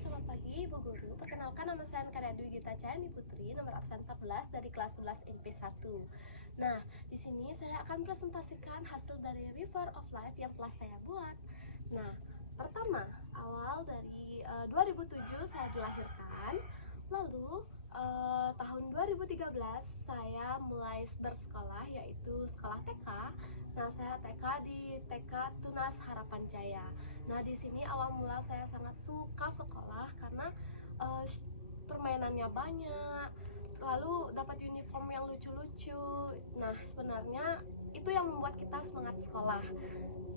selamat pagi Ibu Guru. Perkenalkan, nama saya Ankarya Dwi Gita Cayani Putri, nomor absen 14 dari kelas 11 MP1. Nah, di sini saya akan presentasikan hasil dari River of Life yang telah saya buat. Nah, pertama, awal dari 2007 saya dilahirkan. Lalu tahun 2013 saya mulai bersekolah, yaitu sekolah TK. Nah, saya TK di TK Tunas Harapan Jaya. Nah, di sini awal mula saya sangat suka sekolah karena eh, permainannya banyak, lalu dapat uniform yang lucu-lucu. Nah, sebenarnya itu yang membuat kita semangat sekolah,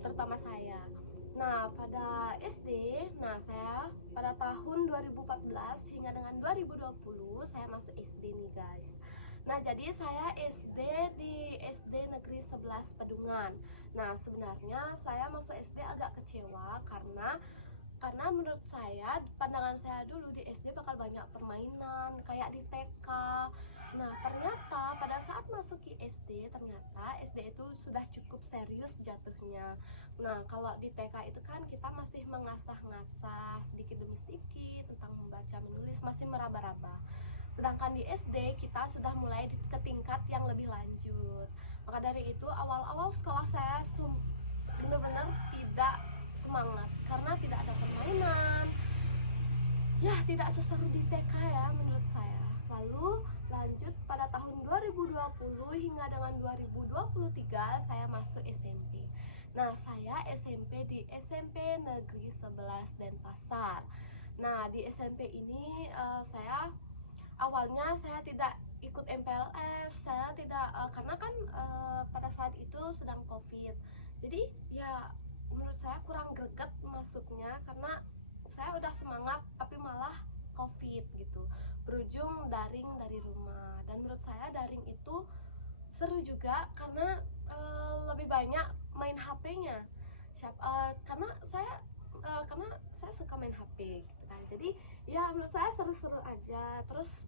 terutama saya. Nah, pada SD, saya pada tahun 2014 hingga dengan 2020 saya masuk SD nih guys. Nah, jadi saya SD di SD Negeri 11 Pedungan. Nah, sebenarnya saya masuk SD agak kecewa karena menurut saya, pandangan saya dulu di SD bakal banyak permainan kayak di TK. Nah, ternyata pada saat masuk ke SD, ternyata SD itu sudah cukup serius jatuhnya. Nah, kalau di TK itu kan kita masih mengasah-ngasah sedikit demi sedikit tentang membaca, menulis, masih meraba-raba. Sedangkan di SD kita sudah mulai ke tingkat yang lebih lanjut. Maka dari itu, awal-awal sekolah saya benar-benar tidak semangat karena tidak ada permainan. Ya, tidak seseru di TK ya menurut saya. Lalu lanjut pada tahun 2020 hingga dengan 2023 saya masuk SMP. Nah, saya SMP di SMP Negeri 11 Denpasar. Nah, di SMP ini awalnya saya tidak ikut MPLS, saya tidak karena kan pada saat itu sedang COVID. Jadi ya menurut saya kurang greget masuknya karena saya udah semangat tapi malah COVID gitu, berujung daring dari rumah. Dan menurut saya daring itu seru juga karena lebih banyak main HP-nya. Karena saya suka main HP gitu kan. Jadi ya menurut saya seru-seru aja. Terus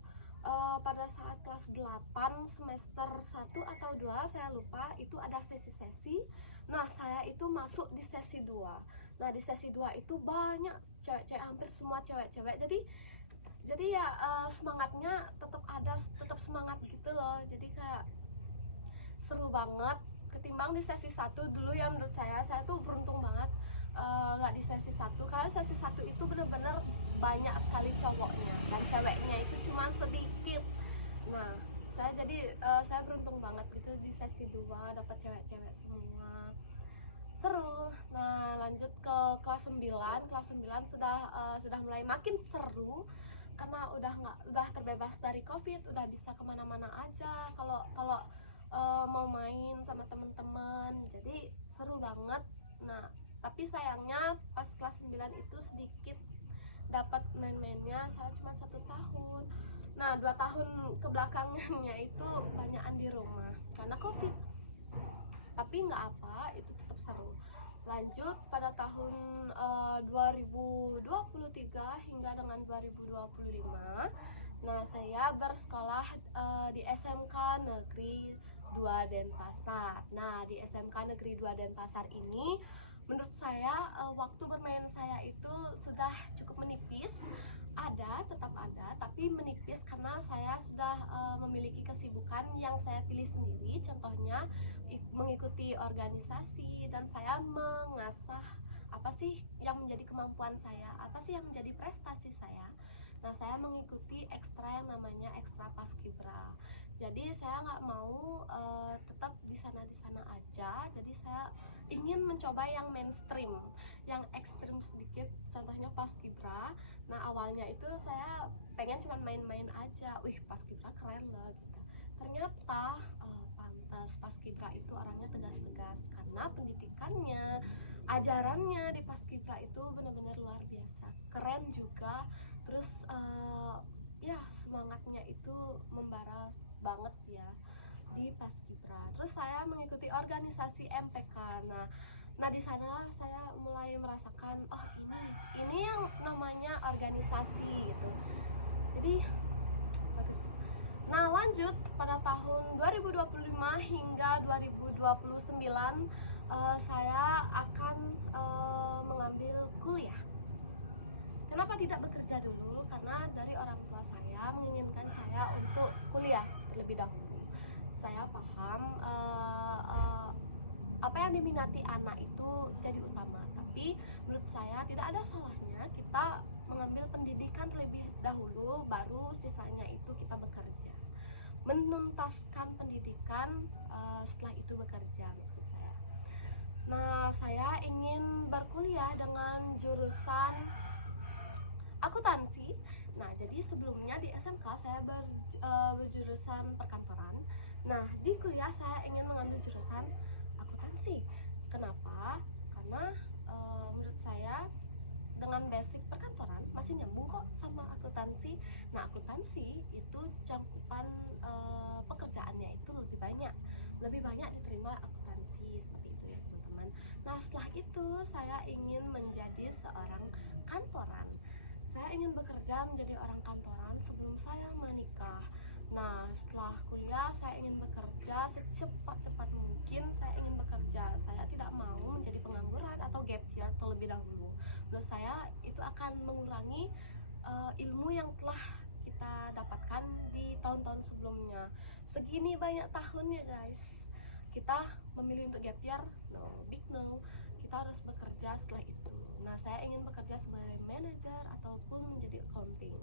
pada saat kelas 8 semester 1 atau 2 saya lupa, itu ada sesi-sesi. Nah, saya itu masuk di sesi 2. Nah, di sesi 2 itu banyak cewek-cewek, hampir semua cewek-cewek. Jadi ya semangatnya tetap ada, tetap semangat gitu loh. Jadi kayak seru banget ketimbang di sesi 1 dulu ya. Menurut saya tuh beruntung banget nggak di sesi 1, karena sesi 1 itu bener-bener banyak sekali cowoknya dan ceweknya itu cuma sedikit. Nah, saya beruntung banget gitu di sesi 2 dapat cewek-cewek semua, seru. Nah, lanjut ke kelas 9. Kelas 9 sudah mulai makin seru karena udah terbebas dari COVID, udah bisa kemana-mana aja kalau kalau mau main sama teman-teman. Jadi seru banget. Nah, tapi sayangnya pas kelas 9 itu sedikit dapat main-mainnya, saya cuma 1 tahun. Nah, 2 tahun kebelakangannya itu banyakan di rumah karena COVID. Tapi nggak apa, itu tetap seru. Lanjut pada tahun 2023 hingga dengan 2025. Nah, saya bersekolah di SMK Negeri 2 Denpasar. Nah, di SMK Negeri 2 Denpasar ini menurut saya waktu bermain saya itu sudah cukup menipis. Tetap ada, tapi menipis karena saya sudah memiliki kesibukan yang saya pilih sendiri. Contohnya mengikuti organisasi, dan saya mengasah apa sih yang menjadi kemampuan saya, apa sih yang menjadi prestasi saya. Nah, saya mengikuti ekstra yang namanya ekstra paskibra. Jadi saya nggak mau tetap di sana aja. Jadi saya ingin mencoba yang mainstream, yang ekstrim sedikit. Contohnya paskibra. Nah, awalnya itu saya pengen cuma main-main aja. Wih, paskibra keren loh gitu. Ternyata pantas, paskibra itu orangnya tegas-tegas karena pendidikannya, ajarannya di paskibra itu benar-benar luar biasa, keren juga. Terus ya semangatnya itu membara banget ya di paskibra. Terus saya mengikuti organisasi MPK. Nah, di sana saya mulai merasakan, oh ini yang namanya organisasi gitu. Jadi bagus. Nah, lanjut pada tahun 2025 hingga 2029 saya akan mengambil kuliah. Kenapa kenapa tidak bekerja dulu? Karena dari orang tua saya menginginkan saya untuk kuliah terlebih dahulu. Saya paham apa yang diminati anak itu jadi utama, tapi menurut saya tidak ada salahnya kita mengambil pendidikan terlebih dahulu, baru sisanya itu kita bekerja, menuntaskan pendidikan, setelah itu bekerja maksud saya. Nah, saya ingin berkuliah dengan jurusan akuntansi. Nah, jadi sebelumnya di SMK saya berjurusan perkantoran. Nah, di kuliah saya ingin mengambil jurusan akuntansi. Kenapa? Karena menurut saya dengan basic perkantoran masih nyambung kok sama akuntansi. Nah, akuntansi itu cakupan pekerjaannya itu lebih banyak diterima akuntansi, seperti itu ya teman-teman. Nah, setelah itu saya ingin menjadi seorang kantoran. Saya ingin bekerja menjadi orang kantoran sebelum saya menikah. Nah, setelah kuliah saya ingin bekerja secepat-cepat mungkin. Saya ingin bekerja. Saya tidak mau menjadi pengangguran atau gap year terlebih dahulu. Menurut saya itu akan mengurangi ilmu yang telah kita dapatkan di tahun-tahun sebelumnya. Segini banyak tahun ya guys, kita memilih untuk gap year? No, big no. Kita harus bekerja setelah itu. Nah, saya ingin bekerja sebagai manajer ataupun menjadi accounting.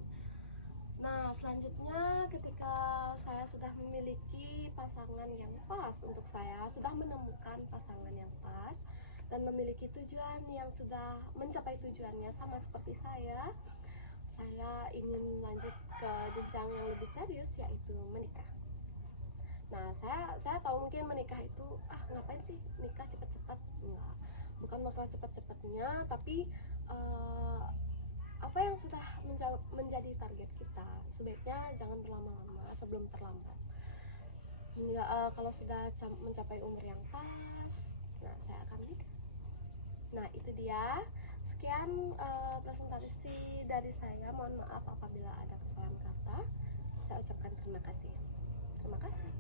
Nah, selanjutnya ketika saya sudah memiliki pasangan yang pas untuk saya, sudah menemukan pasangan yang pas dan memiliki tujuan yang sudah mencapai tujuannya sama seperti saya ingin lanjut ke jenjang yang lebih serius, yaitu menikah. Nah, saya tahu mungkin menikah itu ngapain sih nikah cepat-cepat? Enggak, bukan masalah cepat-cepatnya, tapi apa yang sudah menjadi target kita sebaiknya jangan berlama-lama sebelum terlambat. Hingga kalau sudah mencapai umur yang pas, nah saya akan nikah. Nah, itu dia. Sekian presentasi dari saya. Mohon maaf apabila ada kesalahan kata. Saya ucapkan terima kasih. Terima kasih.